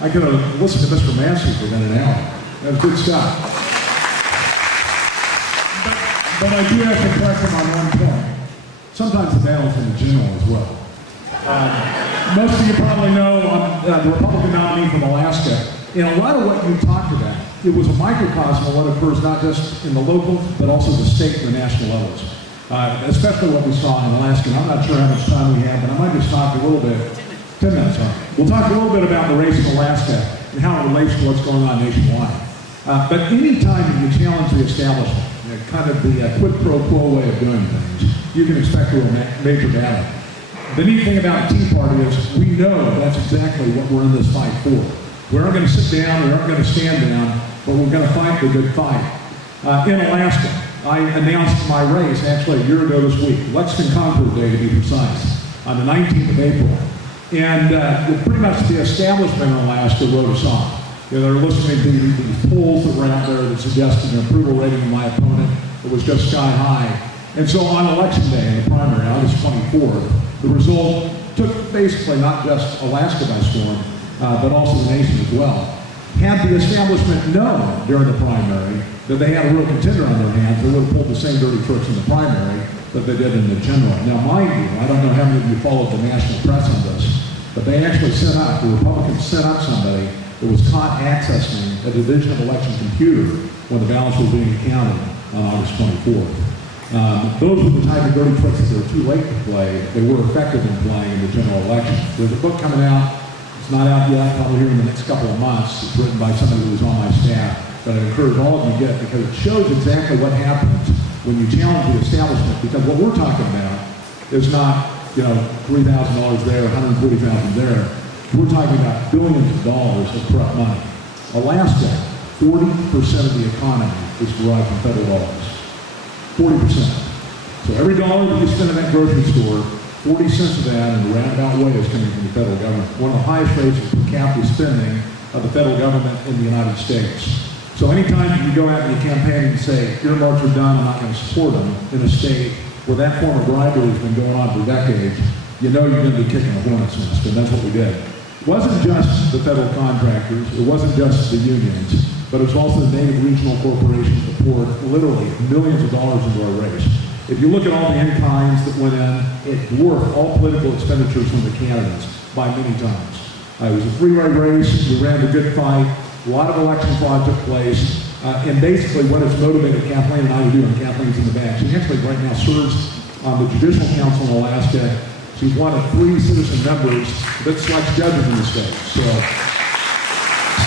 I could have listened to Mr. Massey for about an hour. That was good stuff. But I do have to correct him on one point. Sometimes the battle's in the general as well. Most of you probably know I'm the Republican nominee from Alaska. And a lot of what you talked about, it was a microcosm of what occurs not just in the local, but also the state and the national levels. Especially what we saw in Alaska. And I'm not sure how much time we have, but I might just talk a little bit. 10 minutes, all right. We'll talk a little bit about the race in Alaska and how it relates to what's going on nationwide. But any time that you challenge the establishment, kind of the quid pro quo way of doing things, you can expect a major battle. The neat thing about the Tea Party is we know that's exactly what we're in this fight for. We aren't going to sit down, we aren't going to stand down, but we're going to fight the good fight. In Alaska, I announced my race actually a year ago this week, Lexington Concord Day to be precise, on the 19th of April. And pretty much the establishment in Alaska wrote us off. They're listening to these polls that were out there that suggested an approval rating of my opponent that was just sky high. And so on Election Day in the primary, August 24th, the result took basically not just Alaska by storm, but also the nation as well. Had the establishment known during the primary that they had a real contender on their hands, they would have pulled the same dirty tricks in the primary that they did in the general. Now, mind you, I don't know how many of you followed the national press on this, but they actually the Republicans sent up somebody that was caught accessing a Division of Election computer when the ballots were being counted on August 24th. Those were the type of dirty tricks that they were too late to play. They were effective in playing in the general election. There's a book coming out. It's not out yet, probably here in the next couple of months. It's written by somebody who was on my staff that I encourage all of you to get because it shows exactly what happens when you challenge the establishment. Because what we're talking about is not, $3,000 there, $140,000 there. We're talking about billions of dollars of corrupt money. Alaska, 40% of the economy is derived from federal dollars. 40%. So every dollar that you spend in that grocery store, 40 cents of that in a roundabout way is coming from the federal government. One of the highest rates of per capita spending of the federal government in the United States. So anytime you go out and you campaign and say, earmarks are done, I'm not going to support them, in a state where that form of bribery has been going on for decades, you know you're going to be kicking a hornet's nest, and that's what we did. It wasn't just the federal contractors, it wasn't just the unions, but it was also the native regional corporations that poured literally millions of dollars into our race. If you look at all the in-kinds that went in, it dwarfed all political expenditures from the candidates by many times. It was a three-way race, we ran a good fight, a lot of election fraud took place, and basically what has motivated Kathleen and I to do, and Kathleen's in the back, she actually right now serves on the Judicial Council in Alaska. She's one of 3 citizen members that selects judges in the state. So,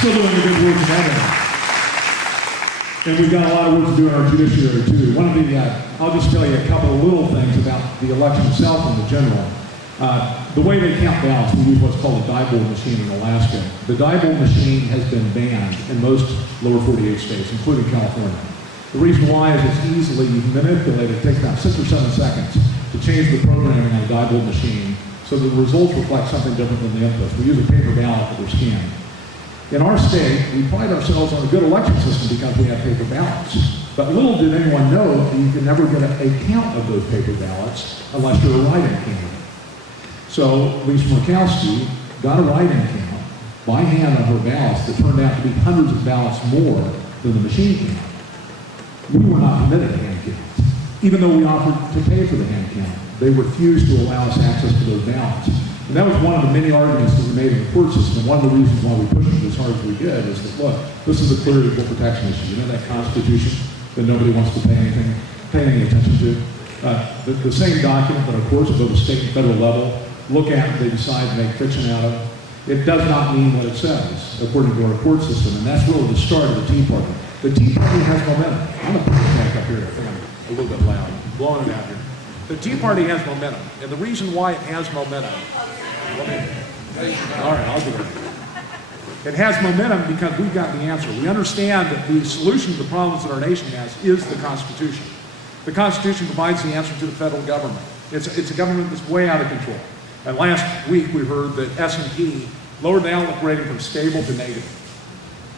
still doing the good work in that area. And we've got a lot of work to do in our judiciary too. One of the, I'll just tell you a couple of little things about the election itself in the general. The way they count ballots, we use what's called a die-board machine in Alaska. The die-board machine has been banned in most lower 48 states, including California. The reason why is it's easily manipulated. It takes about 6 or 7 seconds to change the programming on a die-board machine so the results reflect something different than the inputs. We use a paper ballot that we're scanning. In our state, we pride ourselves on a good election system because we have paper ballots. But little did anyone know that you can never get a count of those paper ballots unless you're a write-in candidate. So Lisa Murkowski got a write-in count by hand on her ballots that turned out to be hundreds of ballots more than the machine count. We were not permitted a hand count. Even though we offered to pay for the hand count, they refused to allow us access to those ballots. And that was one of the many arguments that we made in the court system. One of the reasons why we pushed it as hard as we did is that, look, this is a clear equal protection issue. You know that Constitution that nobody wants to pay any attention to? The same document that our courts at both the state and federal level look at and they decide to make fiction out of, it does not mean what it says, according to our court system. And that's really the start of the Tea Party. The Tea Party has momentum. I'm going to put this back up here. I think I'm a little bit loud. I'm blowing it out here. The Tea Party has momentum. And the reason why it has momentum, all right, I'll do it. It has momentum because we've got the answer. We understand that the solution to the problems that our nation has is the Constitution. The Constitution provides the answer to the federal government. It's a government that's way out of control. And last week we heard that S&P lowered the outlook rating from stable to negative.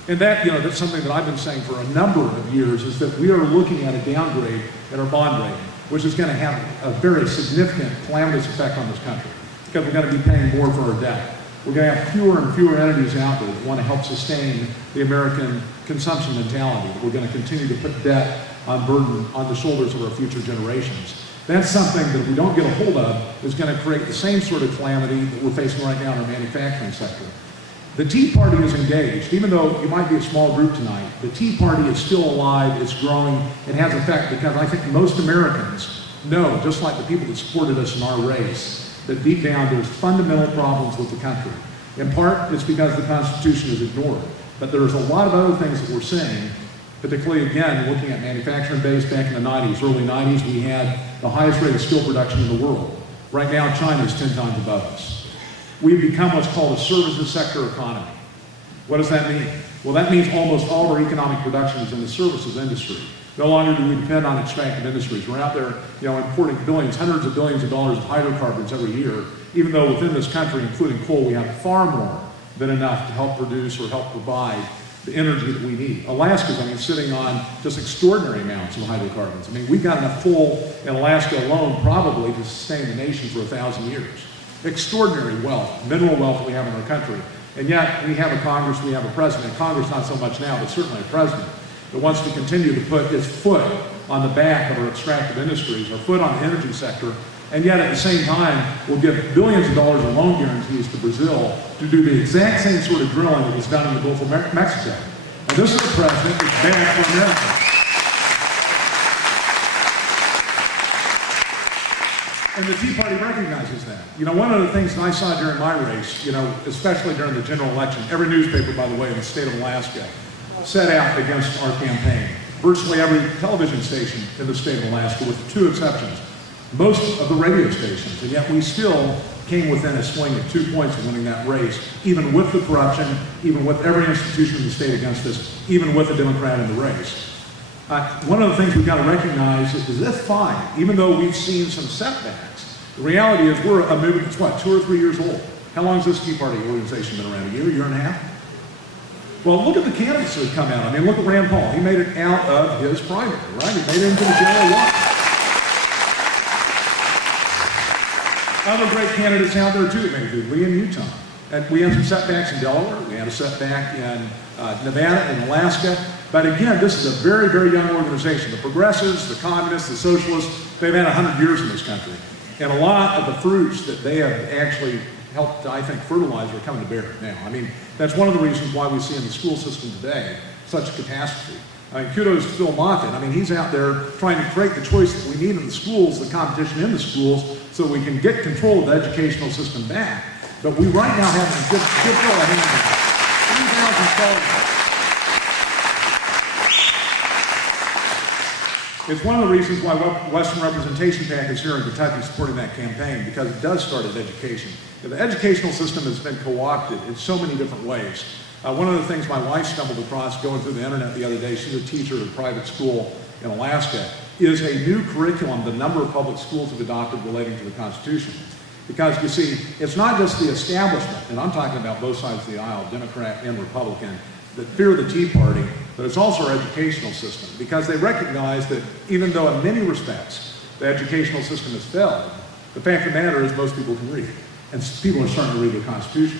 And that, that's something that I've been saying for a number of years, is that we are looking at a downgrade in our bond rating, which is going to have a very significant calamitous effect on this country, because we're going to be paying more for our debt. we're going to have fewer and fewer entities out there that want to help sustain the American consumption mentality, that we're going to continue to put debt on burden on the shoulders of our future generations. That's something that if we don't get a hold of is going to create the same sort of calamity that we're facing right now in our manufacturing sector. The Tea Party is engaged. Even though you might be a small group tonight, the Tea Party is still alive, it's growing, it has effect because I think most Americans know, just like the people that supported us in our race, that deep down there's fundamental problems with the country. In part, it's because the Constitution is ignored. But there's a lot of other things that we're seeing, particularly, again, looking at manufacturing base back in the 90s, early 90s, we had the highest rate of steel production in the world. Right now, China is 10 times above us. We've become what's called a services sector economy. What does that mean? Well, that means almost all of our economic production is in the services industry. No longer do we depend on extractive industries. We're out there, importing billions, hundreds of billions of dollars of hydrocarbons every year, even though within this country, including coal, we have far more than enough to help produce or help provide the energy that we need. Alaska's, sitting on just extraordinary amounts of hydrocarbons. We've got enough coal in Alaska alone probably to sustain the nation for 1,000 years. Extraordinary wealth, mineral wealth that we have in our country. And yet we have a Congress, we have a president. Congress not so much now, but certainly a president that wants to continue to put its foot on the back of our extractive industries, our foot on the energy sector, and yet at the same time will give billions of dollars in loan guarantees to Brazil to do the exact same sort of drilling that was done in the Gulf of Mexico. And this is a president that's bad for America. And the Tea Party recognizes that. One of the things that I saw during my race, especially during the general election, every newspaper, by the way, in the state of Alaska set out against our campaign. Virtually every television station in the state of Alaska, with 2 exceptions. Most of the radio stations, and yet we still came within a swing of 2 points of winning that race, even with the corruption, even with every institution in the state against us, even with a Democrat in the race. One of the things we've got to recognize is that's fine, even though we've seen some setbacks. The reality is we're a movement that's, 2 or 3 years old. How long has this Tea Party organization been around? A year and a half? Well, look at the candidates that have come out. Look at Rand Paul. He made it out of his primary, right? He made it into the general election. Other great candidates out there too, maybe Lee in Utah. And we had some setbacks in Delaware. We had a setback in Nevada and Alaska. But again, this is a very, very young organization. The progressives, the communists, the socialists, they've had 100 years in this country. And a lot of the fruits that they have actually helped, I think, fertilize are coming to bear now. That's one of the reasons why we see in the school system today such a catastrophe. Kudos to Phil Moffett. He's out there trying to create the choice that we need in the schools, the competition in the schools, so we can get control of the educational system back. But we right now have a good throw of hands. 3,000 scholarships. It's one of the reasons why Western Representation PAC is here in Kentucky supporting that campaign, because it does start at education. The educational system has been co-opted in so many different ways. One of the things my wife stumbled across going through the internet the other day, she's a teacher at a private school in Alaska, is a new curriculum the number of public schools have adopted relating to the Constitution. Because you see, it's not just the establishment, and I'm talking about both sides of the aisle, Democrat and Republican, that fear the Tea Party, but it's also our educational system, because they recognize that even though in many respects the educational system has failed, the fact of the matter is most people can read, and people are starting to read the Constitution.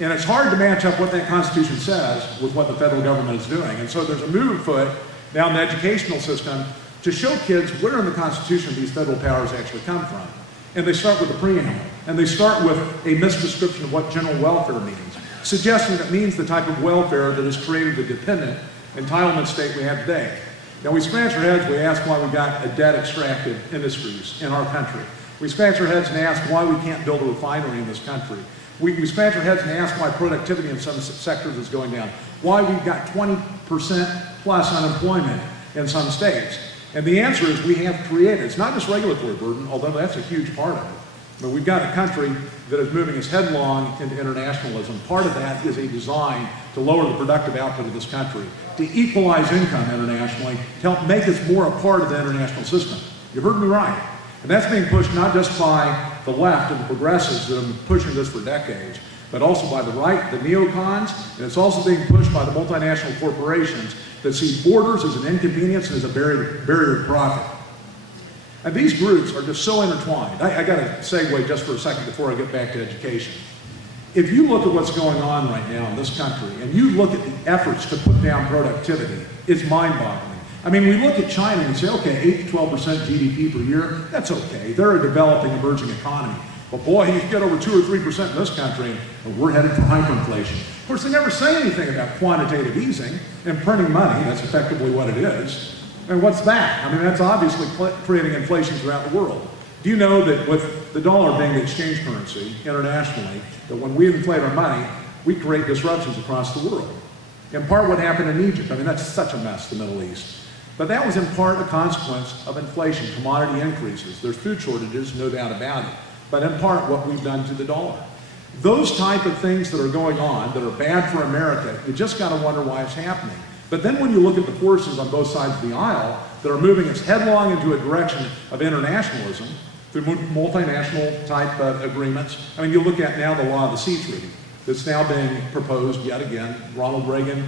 And it's hard to match up what that Constitution says with what the federal government is doing. And so there's a move afoot down the educational system to show kids where in the Constitution these federal powers actually come from. And they start with the preamble, and they start with a misdescription of what general welfare means, suggesting that it means the type of welfare that has created the dependent entitlement state we have today. Now we scratch our heads, we ask why we got a debt-extractive industries in our country. We scratch our heads and ask why we can't build a refinery in this country. We scratch our heads and ask why productivity in some sectors is going down. Why we've got 20% plus unemployment in some states. And the answer is we have created, it's not just regulatory burden, although that's a huge part of it. But we've got a country that is moving us headlong into internationalism. Part of that is a design to lower the productive output of this country, to equalize income internationally, to help make us more a part of the international system. You heard me right. And that's being pushed not just by the left and the progressives that have been pushing this for decades, but also by the right, the neocons, and it's also being pushed by the multinational corporations that see borders as an inconvenience and as a barrier to profit. And these groups are just so intertwined. I got to segue just for a second before I get back to education. If you look at what's going on right now in this country, and you look at the efforts to put down productivity, it's mind-boggling. I mean, we look at China and say, okay, 8 to 12% GDP per year, that's okay. They're a developing, emerging economy. But boy, you get over 2 or 3% in this country, and we're headed for hyperinflation. Of course, they never say anything about quantitative easing and printing money. That's effectively what it is. And what's that? I mean, that's obviously creating inflation throughout the world. Do you know that with the dollar being the exchange currency internationally, that when we inflate our money, we create disruptions across the world? In part, what happened in Egypt, I mean, that's such a mess, the Middle East. But that was in part a consequence of inflation, commodity increases. There's food shortages, no doubt about it. But in part, what we've done to the dollar. Those type of things that are going on that are bad for America, you just got to wonder why it's happening. But then when you look at the forces on both sides of the aisle that are moving us headlong into a direction of internationalism through multinational type agreements, I mean, you look at now the law of the sea treaty that's now being proposed yet again. Ronald Reagan,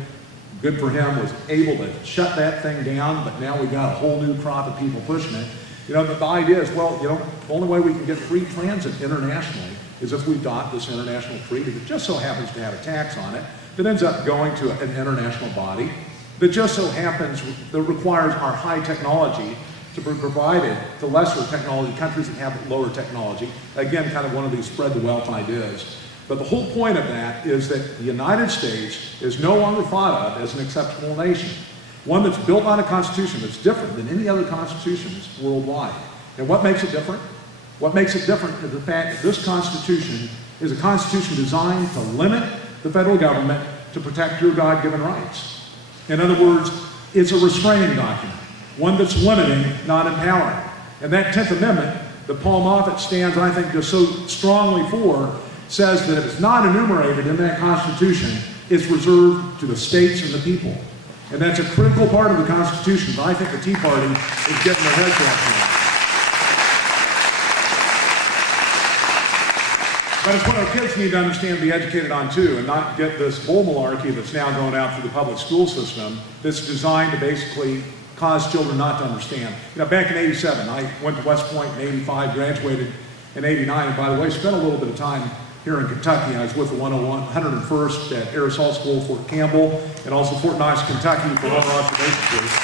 good for him, was able to shut that thing down, but now we've got a whole new crop of people pushing it. You know, the idea is, well, you know, the only way we can get free transit internationally is if we adopt this international treaty that just so happens to have a tax on it that ends up going to an international body that just so happens that requires our high technology to be provided to lesser technology countries that have lower technology. Again, kind of one of these spread the wealth ideas. But the whole point of that is that the United States is no longer thought of as an exceptional nation. One that's built on a constitution that's different than any other constitutions worldwide. And what makes it different? What makes it different is the fact that this constitution is a constitution designed to limit the federal government to protect your God-given rights. In other words, it's a restraining document, one that's limiting, not empowering. And that 10th Amendment that Paul Moffett stands, I think, just so strongly for, says that if it's not enumerated in that Constitution, it's reserved to the states and the people. And that's a critical part of the Constitution, but I think the Tea Party is getting their heads wrapped around it. But it's what our kids need to understand and be educated on too, and not get this bull malarkey that's now going out through the public school system that's designed to basically cause children not to understand. You know, back in '87, I went to West Point in '85, graduated in '89, and by the way, spent a little bit of time here in Kentucky. I was with the 101st at Air Assault School, Fort Campbell, and also Fort Knox, Kentucky for other observation groups.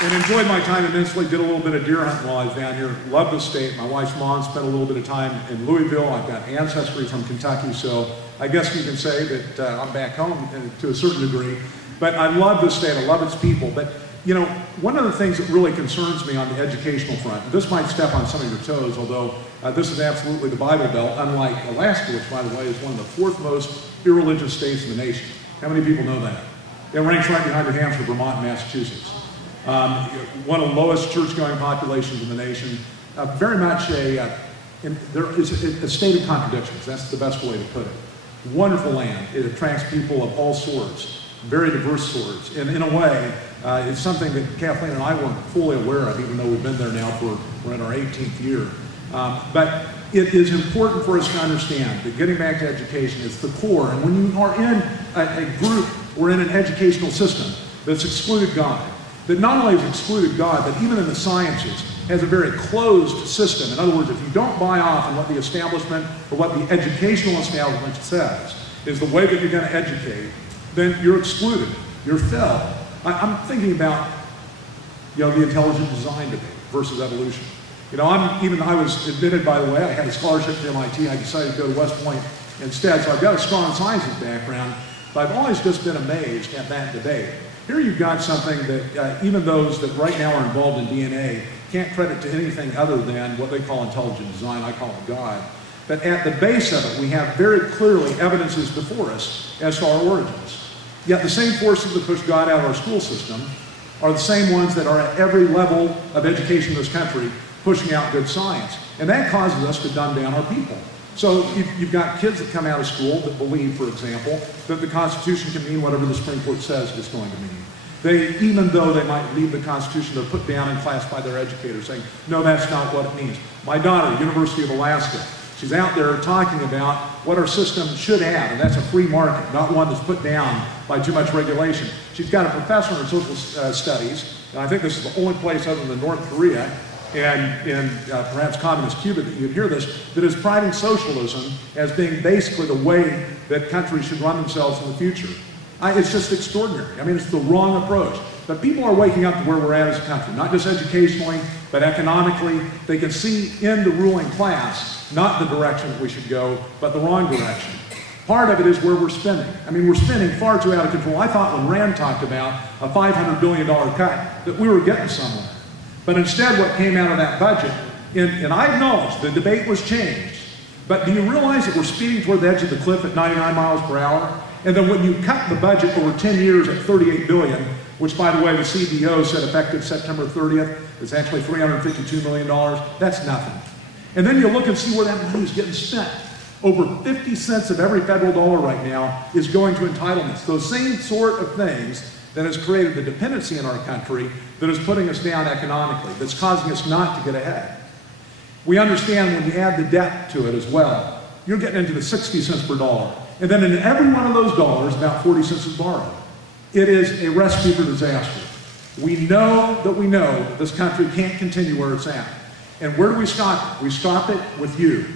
And enjoyed my time immensely, did a little bit of deer hunting while I was down here. Loved the state. My wife's mom spent a little bit of time in Louisville. I've got ancestry from Kentucky, so I guess you can say that I'm back home to a certain degree. But I love the state, I love its people. But you know, one of the things that really concerns me on the educational front, and this might step on some of your toes, although this is absolutely the Bible Belt, unlike Alaska, which, by the way, is one of the 4th most irreligious states in the nation. How many people know that? It ranks right behind New Hampshire, Vermont, and Massachusetts. One of the lowest church-going populations in the nation. Very much there is a state of contradictions. That's the best way to put it. Wonderful land. It attracts people of all sorts, very diverse sorts. And in a way, it's something that Kathleen and I weren't fully aware of, even though we've been there now we're in our 18th year. But it is important for us to understand that getting back to education is the core. And when you are in a group or in an educational system that's excluded God, that not only has excluded God, but even in the sciences, has a very closed system. In other words, if you don't buy off on what the establishment or what the educational establishment says is the way that you're going to educate, then you're excluded. You're failed. I'm thinking about, you know, the intelligent design debate versus evolution. You know, I was admitted, by the way, I had a scholarship to MIT. I decided to go to West Point instead, so I've got a strong sciences background, but I've always just been amazed at that debate. Here you've got something that even those that right now are involved in DNA can't credit to anything other than what they call intelligent design. I call it God. But at the base of it, we have very clearly evidences before us as to our origins. Yet the same forces that push God out of our school system are the same ones that are at every level of education in this country pushing out good science. And that causes us to dumb down our people. So you've got kids that come out of school that believe, for example, that the Constitution can mean whatever the Supreme Court says it's going to mean. Even though they might read the Constitution, they're put down in class by their educators saying, no, that's not what it means. My daughter, University of Alaska, she's out there talking about what our system should have, and that's a free market, not one that's put down by too much regulation. She's got a professor in social studies, and I think this is the only place other than North Korea and perhaps communist Cuba that you'd hear this, that is priding socialism as being basically the way that countries should run themselves in the future. It's just extraordinary. I mean, it's the wrong approach. But people are waking up to where we're at as a country, not just educationally, but economically. They can see in the ruling class not the direction that we should go, but the wrong direction. Part of it is where we're spending. I mean, we're spending far too out of control. I thought when Rand talked about a $500 billion cut that we were getting somewhere. But instead what came out of that budget, and I acknowledge the debate was changed, but do you realize that we're speeding toward the edge of the cliff at 99 miles per hour? And then when you cut the budget over 10 years at $38 billion, which by the way the CBO said effective September 30th is actually $352 million, that's nothing. And then you look and see where that money is getting spent. Over 50 cents of every federal dollar right now is going to entitlements. Those same sort of things that has created the dependency in our country that is putting us down economically, that's causing us not to get ahead. We understand when you add the debt to it as well, you're getting into the 60 cents per dollar. And then in every one of those dollars, about 40 cents is borrowed. It is a recipe for disaster. We know that this country can't continue where it's at. And where do we stop it? We stop it with you.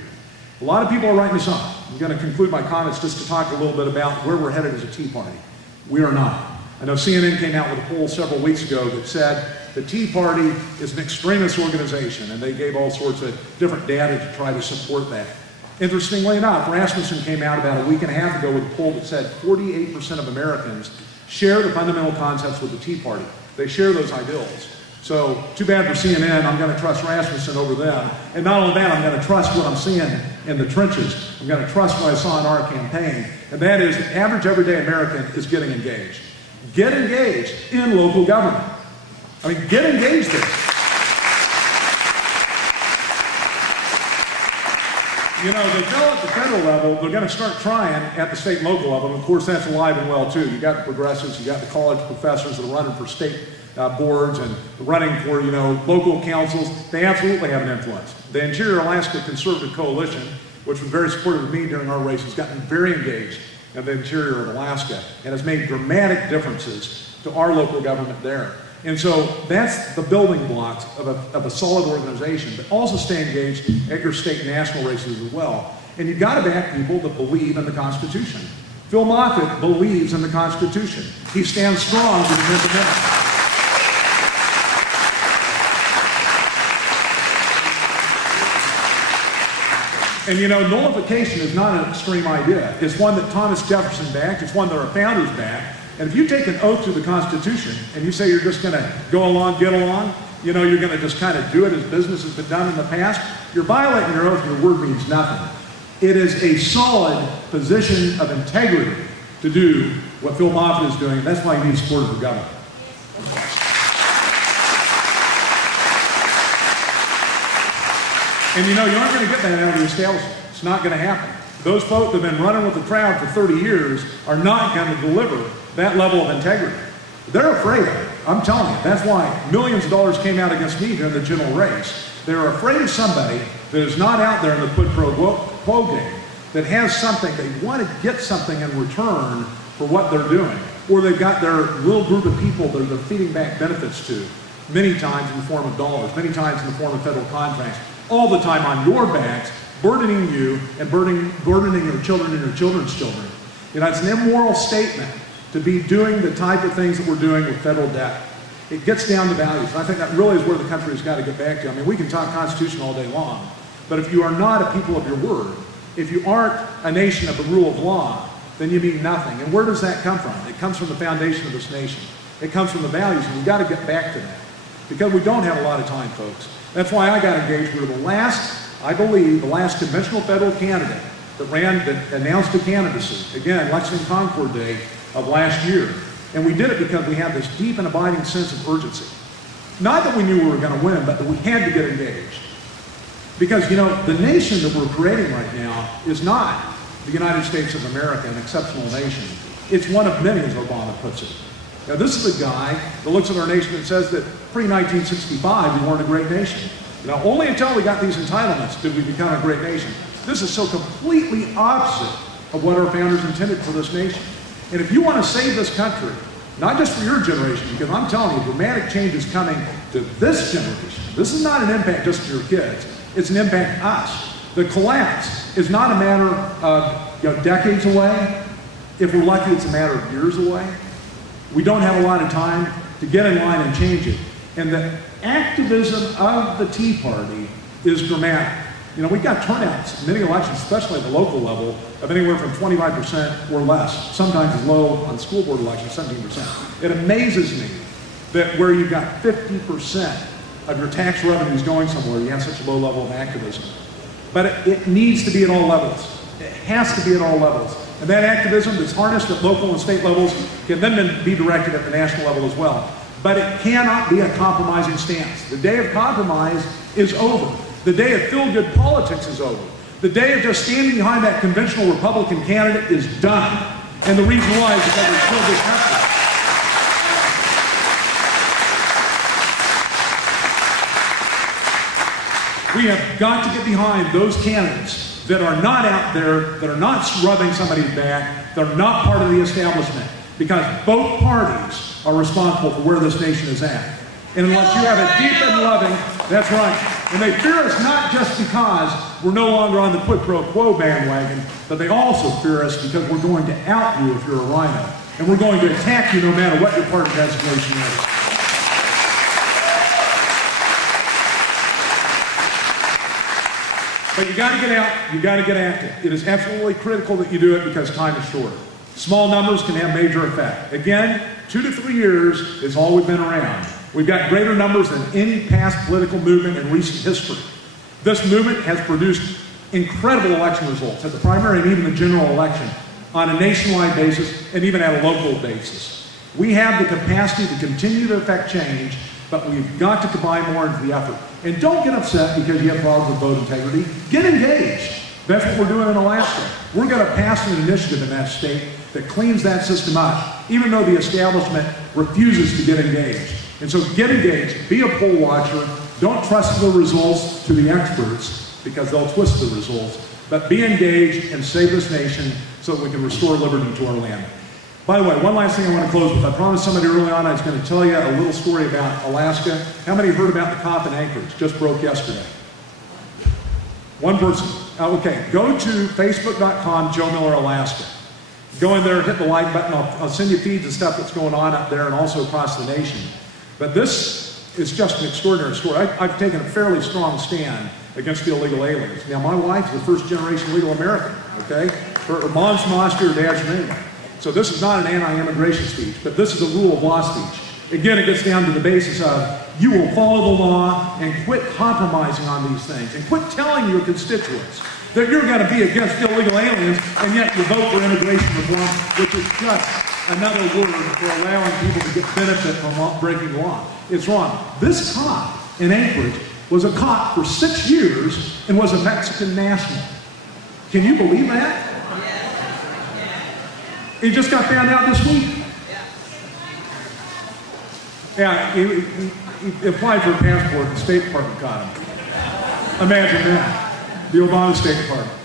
A lot of people are writing this off. I'm going to conclude my comments just to talk a little bit about where we're headed as a Tea Party. We are not. I know CNN came out with a poll several weeks ago that said the Tea Party is an extremist organization, and they gave all sorts of different data to try to support that. Interestingly enough, Rasmussen came out about a week and a half ago with a poll that said 48% of Americans share the fundamental concepts with the Tea Party. They share those ideals. So, too bad for CNN, I'm going to trust Rasmussen over them. And not only that, I'm going to trust what I'm seeing in the trenches. I'm going to trust what I saw in our campaign. And that is, the average everyday American is getting engaged. Get engaged in local government. I mean, get engaged there. You know, they fell at the federal level, they're going to start trying at the state and local level. And of course, that's alive and well, too. You got the progressives, you got the college professors that are running for state boards and running for, you know, local councils. They absolutely have an influence. The Interior Alaska Conservative Coalition, which was very supportive of me during our race, has gotten very engaged in the interior of Alaska and has made dramatic differences to our local government there. And so that's the building blocks of a solid organization, but also stay engaged at your state and national races as well. And you've got to back people that believe in the Constitution. Phil Moffett believes in the Constitution. He stands strong for the 10th Amendment. And you know, nullification is not an extreme idea. It's one that Thomas Jefferson backed. It's one that our founders backed. And if you take an oath to the Constitution and you say you're just going to go along, get along, you know, you're going to just kind of do it as business has been done in the past, you're violating your oath and your word means nothing. It is a solid position of integrity to do what Phil Moffett is doing. And that's why you need support of the government. And you know, you aren't going to get that out of the establishment. It's not going to happen. Those folks that have been running with the crowd for 30 years are not going to deliver that level of integrity. They're afraid of it. I'm telling you. That's why millions of dollars came out against me during the general race. They're afraid of somebody that is not out there in the quid pro quo game, that has something, they want to get something in return for what they're doing. Or they've got their little group of people that they're feeding back benefits to, many times in the form of dollars, many times in the form of federal contracts, all the time on your backs, burdening you and burdening your children and your children's children. You know, it's an immoral statement to be doing the type of things that we're doing with federal debt. It gets down to values, and I think that really is where the country has got to get back to. I mean, we can talk Constitution all day long, but if you are not a people of your word, if you aren't a nation of the rule of law, then you mean nothing. And where does that come from? It comes from the foundation of this nation. It comes from the values, and we've got to get back to that. Because we don't have a lot of time, folks. That's why I got engaged. We were the last, I believe, the last conventional federal candidate that announced a candidacy. Again, Lexington Concord Day of last year. And we did it because we had this deep and abiding sense of urgency. Not that we knew we were going to win, but that we had to get engaged. Because, you know, the nation that we're creating right now is not the United States of America, an exceptional nation. It's one of many, as Obama puts it. Now, this is a guy that looks at our nation and says that pre-1965 we weren't a great nation. Now, only until we got these entitlements did we become a great nation. This is so completely opposite of what our founders intended for this nation. And if you want to save this country, Not just for your generation, because I'm telling you, dramatic change is coming to this generation. This is not an impact just to your kids. It's an impact to us. The collapse is not a matter of decades away. If we're lucky, it's a matter of years away. We don't have a lot of time to get in line and change it. And the activism of the Tea Party is dramatic. You know, we've got turnouts in many elections, especially at the local level, of anywhere from 25% or less, sometimes as low on school board elections, 17%. It amazes me that where you've got 50% of your tax revenues going somewhere, you have such a low level of activism. But it needs to be at all levels. It has to be at all levels. And that activism that's harnessed at local and state levels can then be directed at the national level as well. But it cannot be a compromising stance. The day of compromise is over. The day of feel-good politics is over. The day of just standing behind that conventional Republican candidate is done. And the reason why is because we've killed this country. We have got to get behind those candidates that are not out there, that are not rubbing somebody's back, that are not part of the establishment, because both parties are responsible for where this nation is at. And unless you have a deep and loving, that's right. And they fear us not just because we're no longer on the quid pro quo bandwagon, but they also fear us because we're going to out you if you're a rhino. And we're going to attack you no matter what your party designation is. But you got to get out, you got to get active. It is absolutely critical that you do it because time is short. Small numbers can have major effect. Again, 2 to 3 years is all we've been around. We've got greater numbers than any past political movement in recent history. This movement has produced incredible election results at the primary and even the general election on a nationwide basis and even at a local basis. We have the capacity to continue to affect change, but we've got to combine more into the effort. And don't get upset because you have problems with vote integrity. Get engaged. That's what we're doing in Alaska. We're going to pass an initiative in that state that cleans that system up, even though the establishment refuses to get engaged. And so get engaged, be a poll watcher, don't trust the results to the experts because they'll twist the results, but be engaged and save this nation so that we can restore liberty to our land. By the way, one last thing I want to close with. I promised somebody early on I was going to tell you a little story about Alaska. How many heard about the cop in Anchorage? Just broke yesterday. One person. Okay, go to facebook.com, Joe Miller, Alaska. Go in there, hit the like button. I'll send you feeds of stuff that's going on up there and also across the nation. But this is just an extraordinary story. I've taken a fairly strong stand against the illegal aliens. Now, my wife is a first-generation legal American, okay? Her mom's from Austria, her dad's from England. So this is not an anti-immigration speech, but this is a rule of law speech. Again, it gets down to the basis of you will follow the law and quit compromising on these things and quit telling your constituents that you're going to be against illegal aliens and yet you vote for immigration reform, which is just another word for allowing people to get benefit from breaking the law. It's wrong. This cop in Anchorage was a cop for 6 years and was a Mexican national. Can you believe that? He just got found out this week. Yeah, he applied for a passport and the State Department got him. Imagine that. The Obama State Department.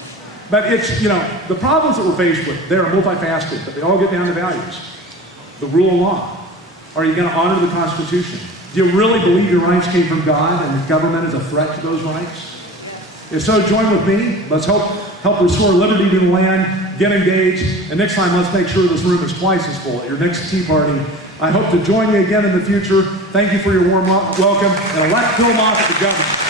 But it's, you know, the problems that we're faced with, they're multifaceted, but they all get down to values. The rule of law. Are you going to honor the Constitution? Do you really believe your rights came from God and the government is a threat to those rights? If so, join with me. Let's help restore liberty to the land, get engaged, and next time let's make sure this room is twice as full at your next Tea Party. I hope to join you again in the future. Thank you for your warm welcome, and elect Phil Moffett the governor.